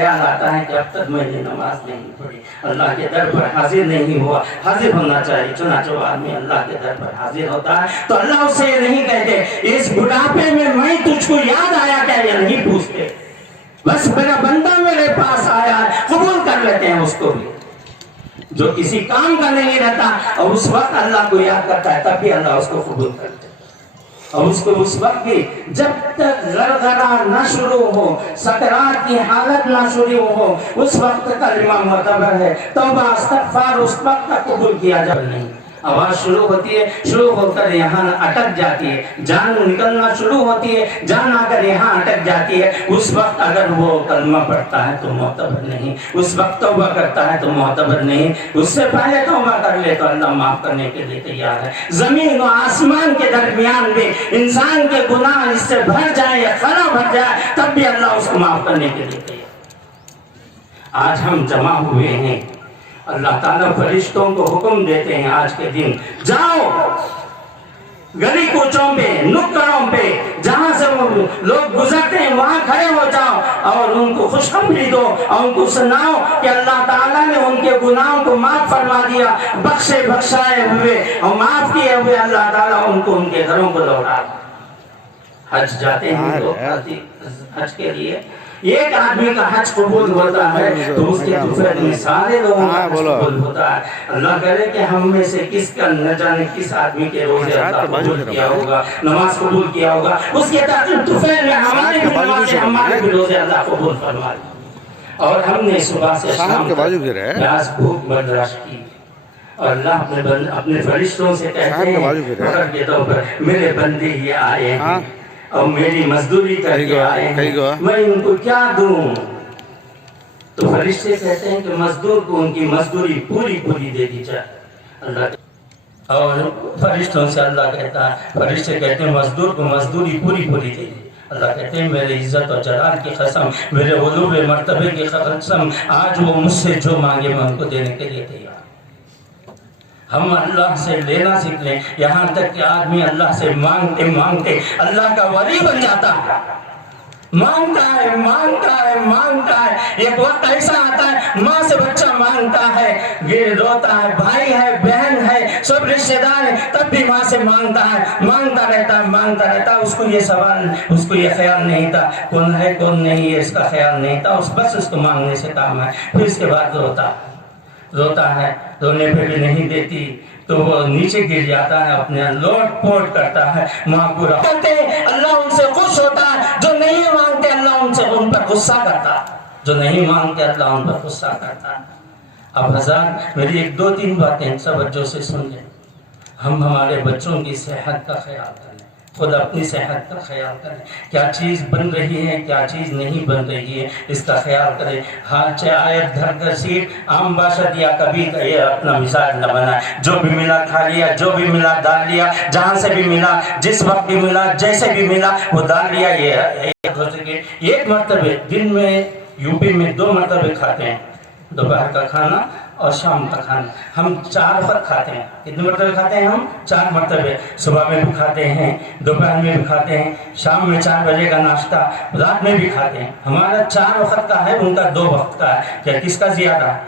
خیال آتا ہے کہ اب تک میں نے نماز نہیں پڑھی، اللہ کے در پر حاضر نہیں ہوا۔ حاضر ہونا چاہیے، چنانچہ وہ آدمی اللہ کے در پر حاضر ہوتا ہے تو اللہ اس سے یہ نہیں کہتے اس بڑھاپے میں تجھ کو یاد آیا کیا، یہ نہیں پوچھتے، بس میرا بندہ میرے پاس آیا ہے، قبول کر لیتے ہیں اس کو بھی۔ جو کسی کام کا نہیں رہتا اور اس وقت اللہ کو یاد کرتا ہے تب بھی اللہ اس کو قبول کرتا ہے، اور اس کو اس وقت بھی جب تک غرغرہ نہ شروع ہو، سکرات کی حالت نہ شروع ہو، اس وقت کلمہ معتبر ہے، توبہ استغفار اس وقت تک قبول کیا جائے نہیں۔ آواز شروع ہوتی ہے، شروع ہو کر یہاں اٹک جاتی ہے، جان نکلنا شروع ہوتی ہے، جان آ کر یہاں اٹک جاتی ہے، اس وقت اگر وہ کلمہ پڑھتا ہے تو معتبر نہیں، اس وقت توبہ کرتا ہے تو معتبر نہیں، اس سے پہلے توبہ کر لے تو اللہ معاف کرنے کے لیے تیار ہے۔ زمین و آسمان کے درمیان بھی انسان کے گناہ اس سے بھر جائے یا خلا بھر جائے تب بھی اللہ اس کو معاف کرنے کے لیے تیار۔ آج ہم جمع ہوئے ہیں، اللہ تعالیٰ فرشتوں کو حکم دیتے ہیں آج کے دن، جاؤ گلی کوچوں پہ، نکڑوں پہ، جہاں سے وہ لوگ گزرتے ہیں وہاں کھڑے ہو جاؤ اور ان کو خوشخبری دو اور ان کو سناؤ کہ اللہ تعالیٰ نے ان کے گناہوں کو معاف فرما دیا، بخشے بخشائے ہوئے اور معاف کیے ہوئے اللہ تعالیٰ ان کو ان کے گھروں کو لوٹا۔ حج جاتے ہیں لوگ حج کے لیے، ایک آدمی کا حج قبول ہوتا ہے تو اس کے طفیل میں سارے لوگوں کا حج قبول ہوتا ہے۔ اللہ کرے کہ ہم میں سے کس کا نہ جانے کس آدمی کے روزے اللہ قبول کیا ہوگا، نماز قبول کیا ہوگا، اس کے طفیل میں ہمارے بھی نمازیں، ہمارے بھی روزے اللہ قبول فرما دے۔ اور ہم نے صبح سے شام تک پیاس بھوک برداشت کی، اور اللہ اپنے فرشتوں سے کہتے ہیں پکڑ کے طور پر میرے بندے یہ آئے ہیں اور میری مزدوری کر کے آئے ہیں، میں ان کو کیا دوں؟ تو فرشتے کہتے ہیں کہ مزدور کو ان کی مزدوری پوری پوری دے دی جائے۔ اللہ اور فرشتوں سے اللہ کہتا ہے، فرشتے کہتے ہیں مزدور کو مزدوری پوری پوری دے دی۔ اللہ کہتے ہیں میرے عزت اور جلال کی قسم، میرے علو مرتبے کی قسم، آج وہ مجھ سے جو مانگے میں ان کو دینے کے لیے تیار۔ ہم اللہ سے لینا سیکھ لیں، یہاں تک کہ آدمی اللہ سے مانگتے مانگتے اللہ کا ولی بن جاتا ہے، مانگتا ہے مانگتا ہے مانگتا ہے، ایک وقت ایسا آتا ہے ماں سے بچہ مانگتا ہے، گر روتا ہے، بھائی ہے بہن ہے سب رشتہ دار ہے تب بھی ماں سے مانگتا ہے، مانگتا رہتا، اس کو یہ سوال، اس کو یہ خیال نہیں تھا کون ہے کون نہیں ہے، اس کا خیال نہیں تھا، بس اس کو مانگنے سے کام ہے۔ پھر اس کے بعد روتا ہے، رونے پہ بھی نہیں دیتی تو وہ نیچے گر جاتا ہے، اپنے لوٹ پوٹ کرتا ہے، ماں کو رکھتے اللہ ان سے خوش ہوتا ہے، جو نہیں مانگتے اللہ ان پر غصہ کرتا ہے، جو نہیں مانگتے اللہ ان پر غصہ کرتا ہے۔ اب حضرات میری ایک دو تین باتیں توجہ سے سن لیں، ہم ہمارے بچوں کی صحت کا خیال کریں، خود اپنی صحت کا خیال کریں، کیا چیز بن رہی ہے کیا چیز نہیں بن رہی ہے اس کا خیال کریں۔ ہاتھ سے آیت دھر کر سیٹ عام باشد یا کبھی یہ اپنا مزاج نہ بنائے، جو بھی ملا کھا لیا، جو بھی ملا ڈال لیا، جہاں سے بھی ملا جس وقت بھی ملا جیسے بھی ملا وہ ڈال لیا۔ یہ ہو سکے ایک مرتبہ دن میں یوپی میں 2 مرتبہ کھاتے ہیں، دوپہر کا کھانا اور شام کا کھانا، ہم 4 وقت کھاتے ہیں۔ کتنے مرتبہ کھاتے ہیں ہم؟ 4 مرتبہ، صبح میں بھی کھاتے ہیں، دوپہر میں بھی کھاتے ہیں، شام میں 4 بجے کا ناشتہ، رات میں بھی کھاتے ہیں۔ ہمارا 4 وقت کا ہے، ان کا 2 وقت کا ہے، کیا کس کا زیادہ ہے؟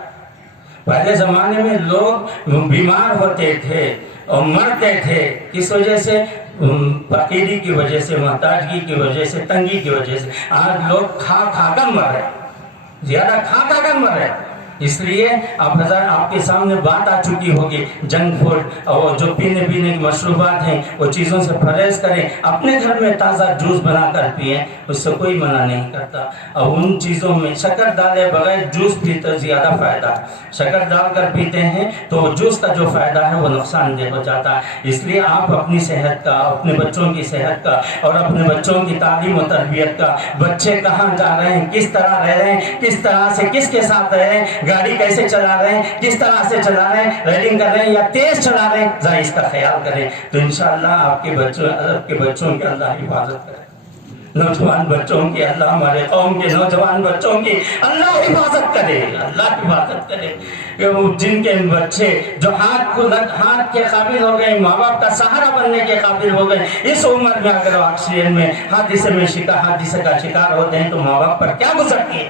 پہلے زمانے میں لوگ بیمار ہوتے تھے اور مرتے تھے، کس وجہ سے؟ فقیری کی وجہ سے، محتاجگی کی وجہ سے، تنگی کی وجہ سے۔ آج لوگ کھا کر مر رہے، زیادہ کھا کر مر رہے، اس لیے اب حضرت آپ کے سامنے بات آ چکی ہوگی، جنک فوڈ اور جو پینے کی مشروبات ہیں وہ چیزوں سے پرہیز کریں، اپنے گھر میں تازہ جوس بنا کر پئیں، اس سے کوئی منع نہیں کرتا۔ اور ان چیزوں میں شکر ڈالے بغیر جوس پیتے زیادہ فائدہ ہے، شکر ڈال کر پیتے ہیں تو جوس کا جو فائدہ ہے وہ نقصان دہ ہو جاتا ہے۔ اس لیے آپ اپنی صحت کا، اپنے بچوں کی صحت کا اور اپنے بچوں کی تعلیم و تربیت کا، بچے کہاں جا رہے ہیں، کس طرح رہ رہے ہیں، کس طرح سے کس کے ساتھ رہ رہے ہیں، گاڑی کیسے چلا رہے ہیں، کس طرح سے چلا رہے ہیں، رائڈنگ کر رہے ہیں یا تیز چلا رہے ہیں، ذرا اس کا خیال کریں تو انشاءاللہ آپ کے بچوں کی اللہ حفاظت کرے، نوجوان بچوں کی اللہ، ہمارے قوم کے نوجوان بچوں کی اللہ حفاظت کرے، اللہ حفاظت کرے۔ جن کے بچے جو ہاتھ کے قابل ہو گئے، ماں باپ کا سہارا بننے کے قابل ہو گئے، اس عمر میں اگر ایکسیڈنٹ میں حادثے کا شکار ہوتے ہیں تو ماں باپ پر کیا گزرتی ہے؟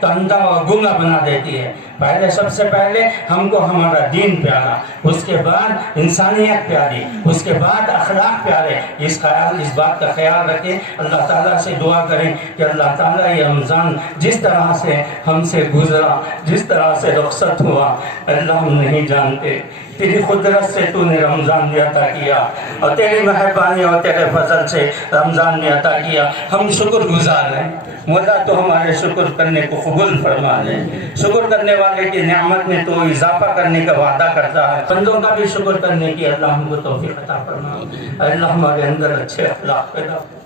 تو اندھا اور گنگا بنا دیتی ہے. پہلے سب سے پہلے ہم کو ہمارا دین پیارا، اس کے بعد انسانیت پیاری، اس کے بعد اخلاق پیارے. اس بات کا خیال رکھیں. اللہ تعالیٰ سے دعا کریں کہ اللہ تعالیٰ یہ رمضان جس طرح سے ہم سے گزرا، جس طرح سے رخصت ہوا، اللہ ہم نہیں جانتے. تیری قدرت سے تو نے رمضان بھی عطا کیا، اور تیری مہربانی اور تیرے فضل سے رمضان بھی عطا کیا. ہم شکر گزار ہیں. مولا تو ہمارے شکر کرنے کو قبول فرما لے. شکر کرنے والے کی نعمت میں تو اضافہ کرنے کا وعدہ کرتا ہے. بندوں کا بھی شکر کرنے کی اللہ ہم کو توفیق عطا فرما. اللہ ہمارے اندر اچھے اخلاق پیدا فرما.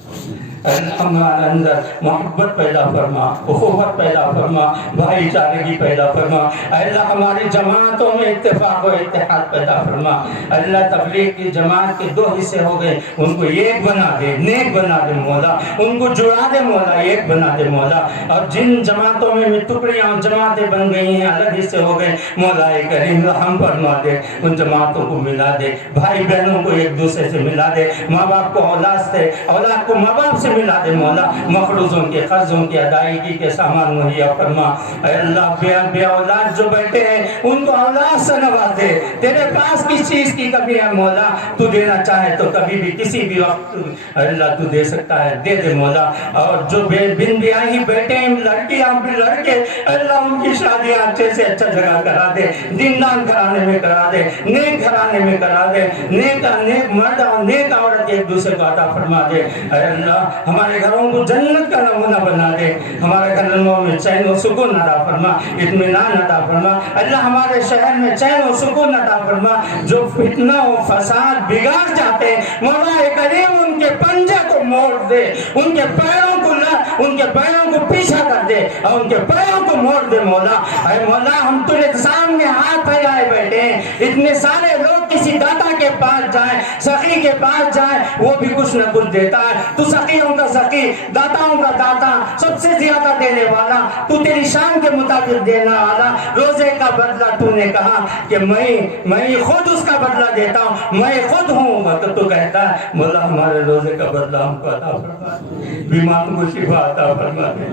اللہ ہمارے اندر محبت پیدا فرما، اخوت پیدا فرما، بھائی چارگی پیدا فرما. اللہ ہماری جماعتوں میں اتفاق و اتحاد پیدا فرما. اللہ تبلیغ کی جماعت کے 2 حصے ہو گئے، ان کو ایک بنا دے، نیک بنا دے مولا. ان کو جڑا دے مولا، ایک بنا دے مولا. اور جن جماعتوں میں ٹکڑیاں جماعتیں بن گئی ہیں، الگ حصے ہو گئے، مولا کریم رحم فرما دے. ان جماعتوں کو ملا دے، بھائی بہنوں کو ایک دوسرے سے ملا دے، ماں باپ کو اولاد سے، اولاد کو ماں باپ سے ملا دے مولا. مقروضوں کے قرضوں کی ادائیگی کے سامان مہیا فرما. اے اللہ بے اولاد جو بیٹھے ہیں ان کو اولاد سے نواز دے. تیرے پاس کس چیز کی کمی ہے مولا؟ تو دینا چاہے تو کبھی بھی کسی بھی وقت اللہ تو دے سکتا ہے، دے دے مولا. اور جو بن بیاہی بیٹھے ہیں، لڑکیاں بھی لڑکے، اللہ ان کی شادیاں اچھے سے اچھا جگہ کرا دے، دیندار گھرانے میں کرا دے، نیک گھرانے میں کرا دے. نیک مرد اور نیک عورت ایک دوسرے کو عطا فرما دے. اے اللہ ہمارے گھروں کو جنت کا نمونہ بنا دے. ہمارے گھروں میں چین و سکون عطا فرما، اطمینان عطا فرما. اللہ ہمارے شہر میں چین و سکون عطا فرما. جو فتنہ و فساد بگاڑ جاتے مولا کریم ان کے پنجے کو موڑ دے، ان کے پیروں کو پیچھا کر دے اور ان کے پیروں کو موڑ دے مولا. اے مولا ہم تیرے سامنے ہاتھ پھیلائے بیٹھے ہیں. اتنے سارے لوگ کسی داتا کے پاس جائیں، سخی کے پاس جائیں، وہ بھی کچھ نہ کچھ دیتا ہے. تو سخیوں کا سخی، داتاؤں کا داتا، سب سے زیادہ دینے والا، تو تیری شان کے مطابق دینا والا. روزے کا بدلہ تو نے کہا کہ میں خود اس کا بدلہ دیتا ہوں، میں خود ہوں. تو کہتا ہے مولا ہمارے روزے کا بدلہ ہم کو عطا فرما دے، بیماروں کو شفا عطا فرما دے.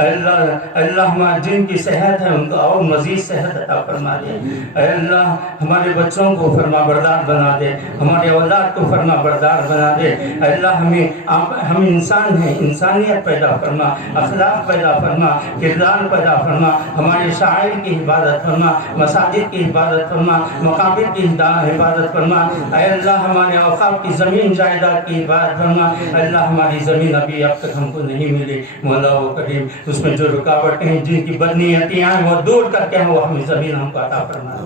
اللہ ہمارے جن کی صحت ہے ان کو اور مزید صحت عطا فرما دے. اے اللہ ہمارے بچوں کو فرما بردار بنا دے، ہمارے اولاد کو فرما بردار بنا دے. اے اللہ ہم انسان ہیں، انسانیت پیدا فرما، اخلاق پیدا فرما، کردار پیدا فرما. ہمارے شاعر کی حفاظت فرما، مساجد کی حفاظت فرما، مقابر کی حفاظت فرما. اے اللہ ہمارے اوقاف کی زمین جائیداد کی حفاظت فرما. اے اللہ ہماری زمین ابھی اب تک ہم کو نہیں ملی مولا و کریم. اس میں جو رکاوٹیں ہیں، جن کی بدنیتیاں ہیں، وہ دور کر کے وہ ہمیں زمین ہم کو عطا فرما.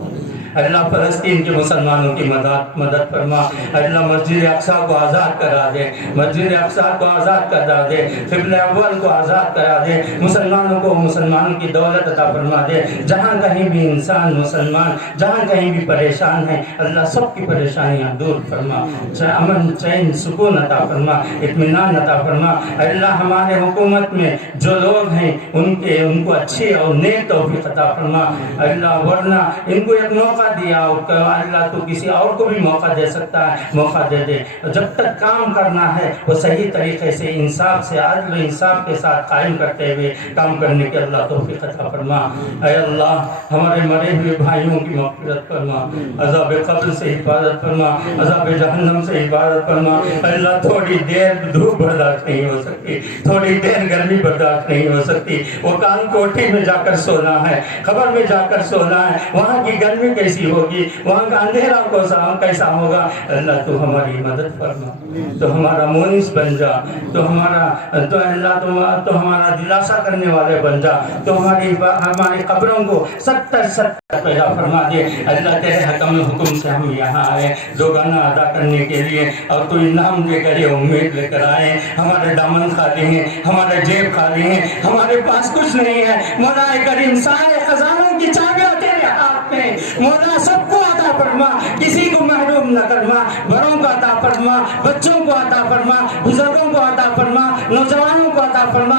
اللہ فلسطین کے مسلمانوں کی مدد فرما. اللہ مسجد اقصیٰ کو آزاد کرا دے، مسجد اقصیٰ کو آزاد کرا دے، قبلہ اول کو آزاد کرا دے. مسلمانوں کی دولت عطا فرما دے. جہاں کہیں بھی انسان مسلمان جہاں کہیں بھی پریشان ہے، اللہ سب کی پریشانیاں دور فرما. امن چین سکون عطا فرما، اطمینان عطا فرما. اللہ ہمارے حکومت میں جو لوگ ہیں ان کو اچھی اور نیک توفیق عطا فرما. اللہ ورنہ ان کو ایک موقع دیا، اللہ تو کسی اور کو بھی موقع دے سکتا ہے، موقع دے دے. جب تک کام کرنا ہے وہ صحیح طریقے سے انصاف سے، عدل و انصاف کے ساتھ قائم کرتے ہوئے کام کرنے کے اللہ توفیق عطا فرما. اے اللہ ہمارے مرے ہوئے بھائیوں کی مغفرت فرما، عذاب قبر سے حفاظت فرما، عذاب جہنم سے حفاظت فرما. اللہ تھوڑی دیر دھوپ برداشت نہیں ہو سکتی، تھوڑی دیر گرمی برداشت نہیں ہو سکتی. وہ کان کوٹھی میں جا کر سونا ہے، قبر میں جا کر سونا ہے. وہاں کی گرمی کیسی ہوگی، وہاں کا اندھیرا کیسا ہوگا. اللہ تو ہماری مدد فرما، تو ہمارا مونس بن جا، تو ہمارا دلاسا کرنے والے بن جا. تو ہماری قبروں کو 70 پیدا فرما دے. اللہ تیرے حکم سے ہم یہاں آئے روزانہ ادا کرنے کے لیے، اور تو انعام دے کر یہ امید لے کر آئے. ہمارے دامن خالی ہیں، ہمارے جیب خالی ہیں، ہمارے پاس کچھ نہیں ہے. مولا کریم سارے خزانوں کی چابیاں تیرے ہاتھ میں. مولا سب کو عطا فرما، کسی کو محروم نہ کرنا. بڑوں کو عطا فرما، بچوں کو عطا فرما، بزرگوں کو عطا فرما، نوجوانوں کو عطا فرما.